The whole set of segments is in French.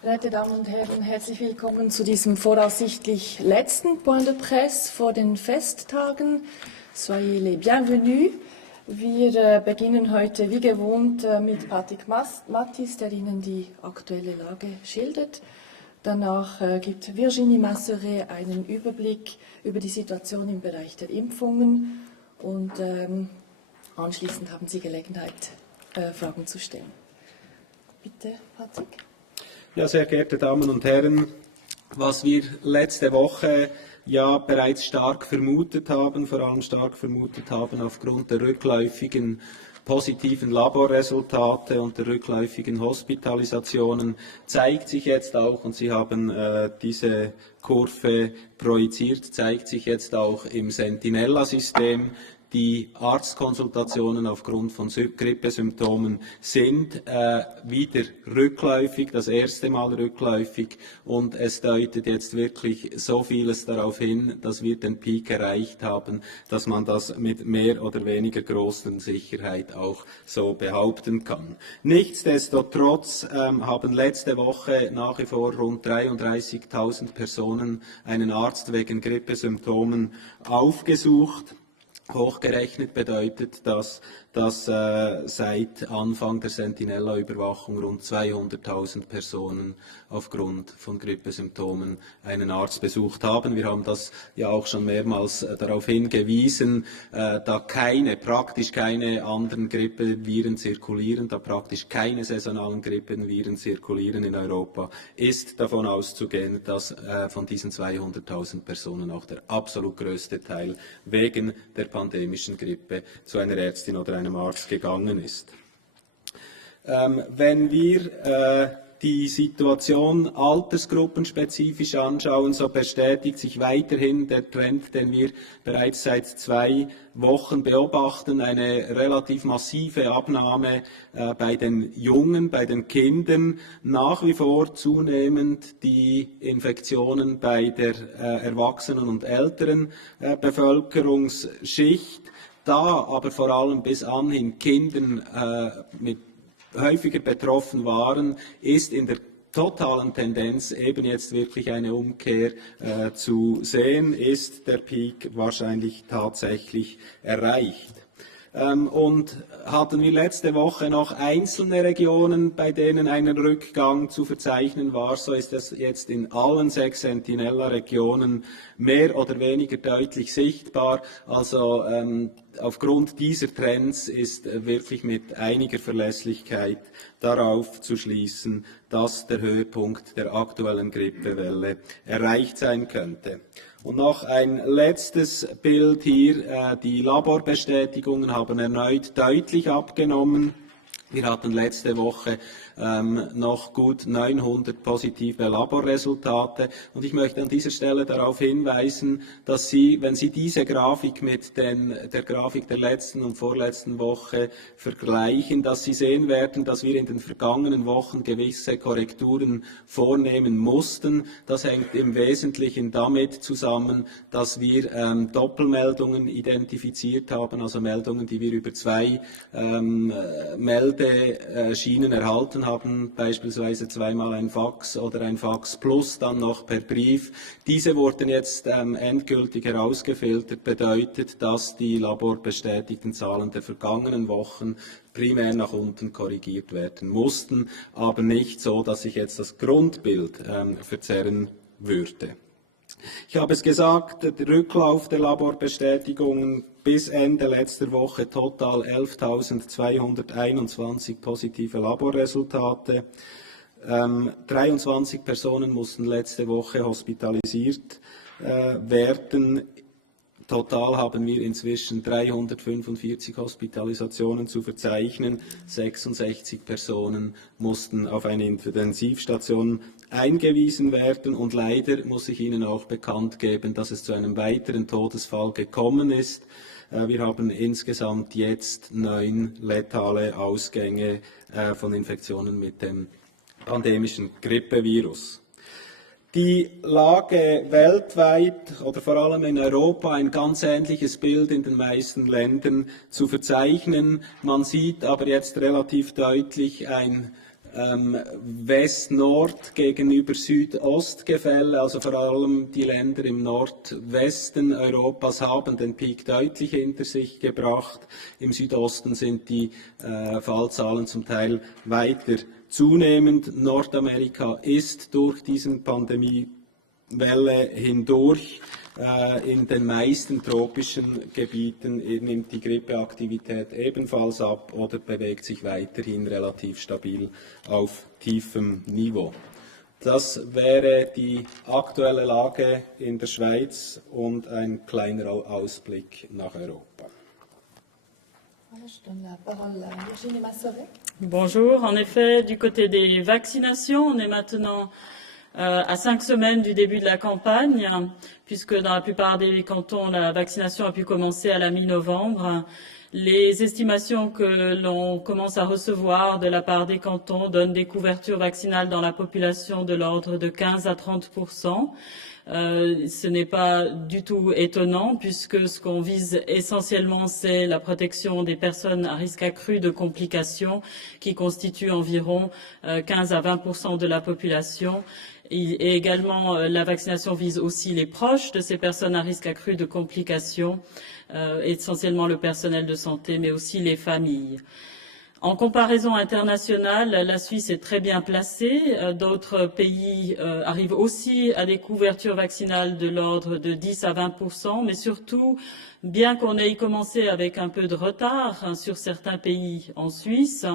Verehrte Damen und Herren, herzlich willkommen zu diesem voraussichtlich letzten Point de Presse vor den Festtagen. Soyez les bienvenus. Wir beginnen heute wie gewohnt mit Patrick Mathis, der Ihnen die aktuelle Lage schildert. Danach gibt Virginie Masseret einen Überblick über die Situation im Bereich der Impfungen und anschließend haben Sie Gelegenheit, Fragen zu stellen. Bitte, Patrick. Ja, sehr geehrte Damen und Herren, was wir letzte Woche ja bereits stark vermutet haben, vor allem stark vermutet haben aufgrund der rückläufigen positiven Laborresultate und der rückläufigen Hospitalisationen, zeigt sich jetzt auch, und Sie haben diese Kurve projiziert, zeigt sich jetzt auch im Sentinella-System. Die Arztkonsultationen aufgrund von Grippesymptomen sind wieder rückläufig, das erste Mal rückläufig, und es deutet jetzt wirklich so vieles darauf hin, dass wir den Peak erreicht haben, dass man das mit mehr oder weniger großer Sicherheit auch so behaupten kann. Nichtsdestotrotz haben letzte Woche nach wie vor rund 33.000 Personen einen Arzt wegen Grippesymptomen aufgesucht. Hochgerechnet bedeutet das, dass seit Anfang der Sentinella-Überwachung rund 200.000 Personen aufgrund von Grippesymptomen einen Arzt besucht haben. Wir haben das ja auch schon mehrmals darauf hingewiesen, da praktisch keine anderen Grippeviren zirkulieren, da praktisch keine saisonalen Grippeviren zirkulieren in Europa, ist davon auszugehen, dass von diesen 200.000 Personen auch der absolut größte Teil wegen der pandemischen Grippe zu einer Ärztin oder einem Arzt gegangen ist. Wenn wir die Situation altersgruppenspezifisch anschauen, so bestätigt sich weiterhin der Trend, den wir bereits seit 2 Wochen beobachten, eine relativ massive Abnahme bei den Jungen, bei den Kindern, nach wie vor zunehmend die Infektionen bei der erwachsenen und älteren Bevölkerungsschicht, da aber vor allem bis anhin Kindern mit häufiger betroffen waren, ist in der totalen Tendenz eben jetzt wirklich eine Umkehr zu sehen, ist der Peak wahrscheinlich tatsächlich erreicht. Und hatten wir letzte Woche noch einzelne Regionen, bei denen ein Rückgang zu verzeichnen war, so ist das jetzt in allen 6 Sentinella-Regionen mehr oder weniger deutlich sichtbar. Also aufgrund dieser Trends ist wirklich mit einiger Verlässlichkeit darauf zu schließen, dass der Höhepunkt der aktuellen Grippewelle erreicht sein könnte. Und noch ein letztes Bild hier. Die Laborbestätigungen haben erneut deutlich abgenommen. Wir hatten letzte Woche noch gut 900 positive Laborresultate. Und ich möchte an dieser Stelle darauf hinweisen, dass Sie, wenn Sie diese Grafik mit der Grafik der letzten und vorletzten Woche vergleichen, dass Sie sehen werden, dass wir in den vergangenen Wochen gewisse Korrekturen vornehmen mussten. Das hängt im Wesentlichen damit zusammen, dass wir Doppelmeldungen identifiziert haben, also Meldungen, die wir über 2 Meldeschienen erhalten haben, beispielsweise zweimal ein Fax oder ein Fax plus dann noch per Brief. Diese wurden jetzt endgültig herausgefiltert, bedeutet, dass die laborbestätigten Zahlen der vergangenen Wochen primär nach unten korrigiert werden mussten, aber nicht so, dass sich jetzt das Grundbild verzerren würde. Ich habe es gesagt, der Rücklauf der Laborbestätigungen bis Ende letzter Woche total 11.221 positive Laborresultate. 23 Personen mussten letzte Woche hospitalisiert werden. Total haben wir inzwischen 345 Hospitalisationen zu verzeichnen. 66 Personen mussten auf eine Intensivstation eingewiesen werden. Und leider muss ich Ihnen auch bekannt geben, dass es zu einem weiteren Todesfall gekommen ist. Wir haben insgesamt jetzt 9 letale Ausgänge von Infektionen mit dem pandemischen Grippevirus. Die Lage weltweit oder vor allem in Europa, ein ganz ähnliches Bild in den meisten Ländern zu verzeichnen. Man sieht aber jetzt relativ deutlich ein West-Nord gegenüber Südost-Gefälle, also vor allem die Länder im Nordwesten Europas haben den Peak deutlich hinter sich gebracht. Im Südosten sind die Fallzahlen zum Teil weiter zunehmend. Nordamerika ist durch diesen Pandemiewelle hindurch. In den meisten tropischen Gebieten nimmt die Grippeaktivität ebenfalls ab oder bewegt sich weiterhin relativ stabil auf tiefem Niveau. Das wäre die aktuelle Lage in der Schweiz und ein kleiner Ausblick nach Europa. Je donne la parole à Virginie Massoret. Bonjour. En effet, du côté des vaccinations, on est maintenant à 5 semaines du début de la campagne, puisque dans la plupart des cantons, la vaccination a pu commencer à la mi-novembre. Les estimations que l'on commence à recevoir de la part des cantons donnent des couvertures vaccinales dans la population de l'ordre de 15 à 30%. Ce n'est pas du tout étonnant puisque ce qu'on vise essentiellement, c'est la protection des personnes à risque accru de complications qui constituent environ 15 à 20% de la population. Et également, la vaccination vise aussi les proches de ces personnes à risque accru de complications, essentiellement le personnel de santé, mais aussi les familles. En comparaison internationale, la Suisse est très bien placée. D'autres pays arrivent aussi à des couvertures vaccinales de l'ordre de 10 à 20%, mais surtout, bien qu'on ait commencé avec un peu de retard sur certains pays en Suisse,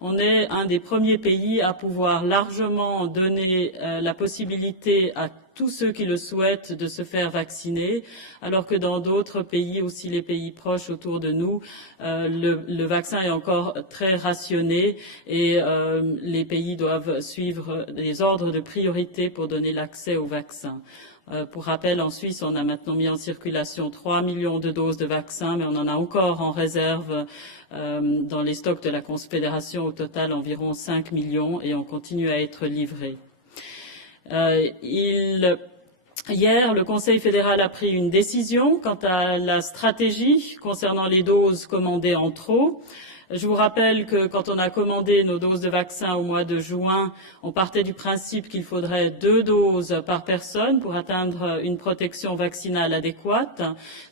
on est un des premiers pays à pouvoir largement donner la possibilité à tous ceux qui le souhaitent de se faire vacciner, alors que dans d'autres pays, aussi les pays proches autour de nous, le vaccin est encore très rationné et les pays doivent suivre des ordres de priorité pour donner l'accès au vaccin. Pour rappel, en Suisse, on a maintenant mis en circulation 3 millions de doses de vaccins, mais on en a encore en réserve dans les stocks de la Confédération, au total environ 5 millions, et on continue à être livré. Hier, le Conseil fédéral a pris une décision quant à la stratégie concernant les doses commandées en trop. Je vous rappelle que quand on a commandé nos doses de vaccin au mois de juin, on partait du principe qu'il faudrait 2 doses par personne pour atteindre une protection vaccinale adéquate.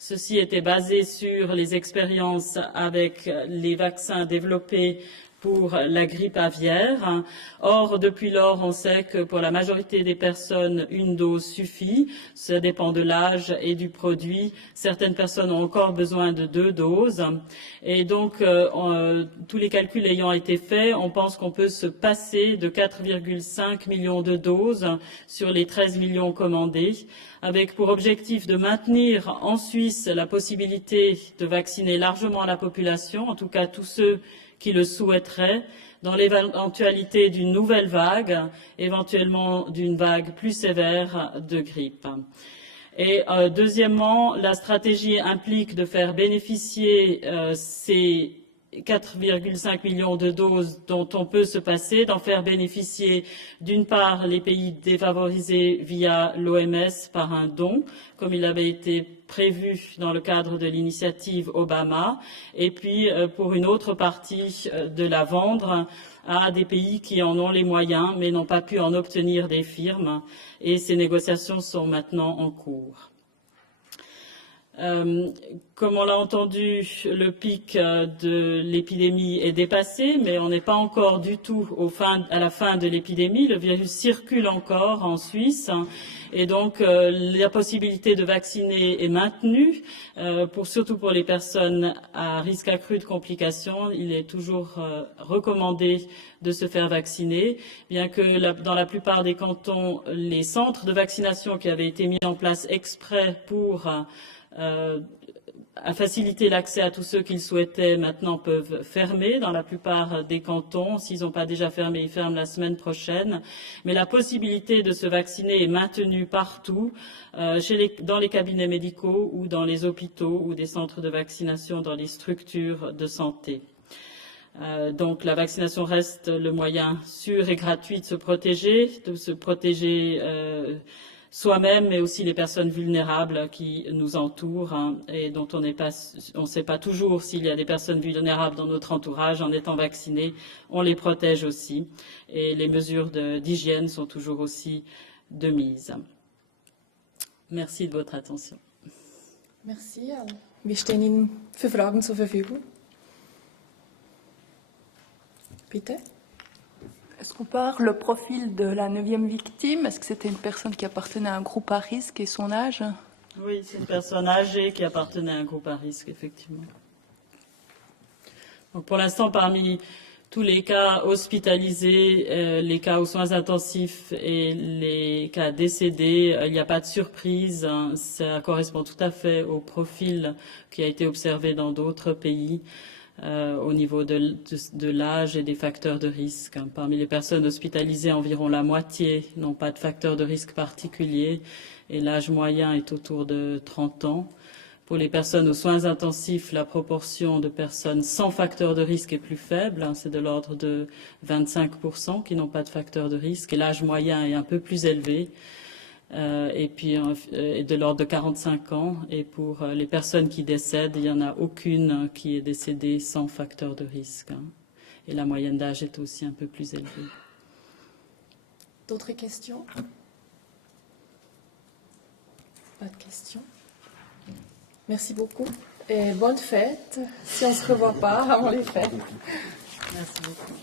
Ceci était basé sur les expériences avec les vaccins développés pour la grippe aviaire. Or, depuis lors, on sait que pour la majorité des personnes, une dose suffit. Ça dépend de l'âge et du produit. Certaines personnes ont encore besoin de 2 doses. Et donc, tous les calculs ayant été faits, on pense qu'on peut se passer de 4,5 millions de doses sur les 13 millions commandés, avec pour objectif de maintenir en Suisse la possibilité de vacciner largement la population, en tout cas tous ceux qui le souhaiteraient, dans l'éventualité d'une nouvelle vague, éventuellement d'une vague plus sévère de grippe. Et deuxièmement, la stratégie implique de faire bénéficier ces 4,5 millions de doses dont on peut se passer, d'en faire bénéficier d'une part les pays défavorisés via l'OMS par un don, comme il avait été prévu dans le cadre de l'initiative Obama, et puis pour une autre partie de la vendre à des pays qui en ont les moyens mais n'ont pas pu en obtenir des firmes, et ces négociations sont maintenant en cours. Comme on l'a entendu, le pic de l'épidémie est dépassé, mais on n'est pas encore du tout à la fin de l'épidémie. Le virus circule encore en Suisse et donc la possibilité de vacciner est maintenue, surtout pour les personnes à risque accru de complications. Il est toujours recommandé de se faire vacciner, bien que dans la plupart des cantons, les centres de vaccination qui avaient été mis en place exprès pour à faciliter l'accès à tous ceux qui le souhaitaient, maintenant peuvent fermer dans la plupart des cantons. S'ils n'ont pas déjà fermé, ils ferment la semaine prochaine. Mais la possibilité de se vacciner est maintenue partout, dans les cabinets médicaux ou dans les hôpitaux ou des centres de vaccination dans les structures de santé. Donc la vaccination reste le moyen sûr et gratuit de se protéger soi-même, mais aussi les personnes vulnérables qui nous entourent hein, et dont on ne sait pas toujours s'il y a des personnes vulnérables dans notre entourage. En étant vaccinés, on les protège aussi et les mesures d'hygiène sont toujours aussi de mise. Merci de votre attention. Merci. Wir stehen Ihnen für Fragen zur Verfügung. Bitte. Est-ce qu'on peut avoir le profil de la 9e victime? Est-ce que c'était une personne qui appartenait à un groupe à risque et son âge? Oui, c'est une personne âgée qui appartenait à un groupe à risque, effectivement. Donc pour l'instant, parmi tous les cas hospitalisés, les cas aux soins intensifs et les cas décédés, il n'y a pas de surprise. Hein, ça correspond tout à fait au profil qui a été observé dans d'autres pays. Au niveau de l'âge et des facteurs de risque. Parmi les personnes hospitalisées, environ la moitié n'ont pas de facteurs de risque particuliers et l'âge moyen est autour de 30 ans. Pour les personnes aux soins intensifs, la proportion de personnes sans facteur de risque est plus faible, c'est de l'ordre de 25% qui n'ont pas de facteur de risque et l'âge moyen est un peu plus élevé. Et puis de l'ordre de 45 ans. Et pour les personnes qui décèdent, il n'y en a aucune qui est décédée sans facteur de risque. Et la moyenne d'âge est aussi un peu plus élevée. D'autres questions? Pas de questions. Merci beaucoup et bonne fête. Si on ne se revoit pas avant les fêtes. Merci beaucoup.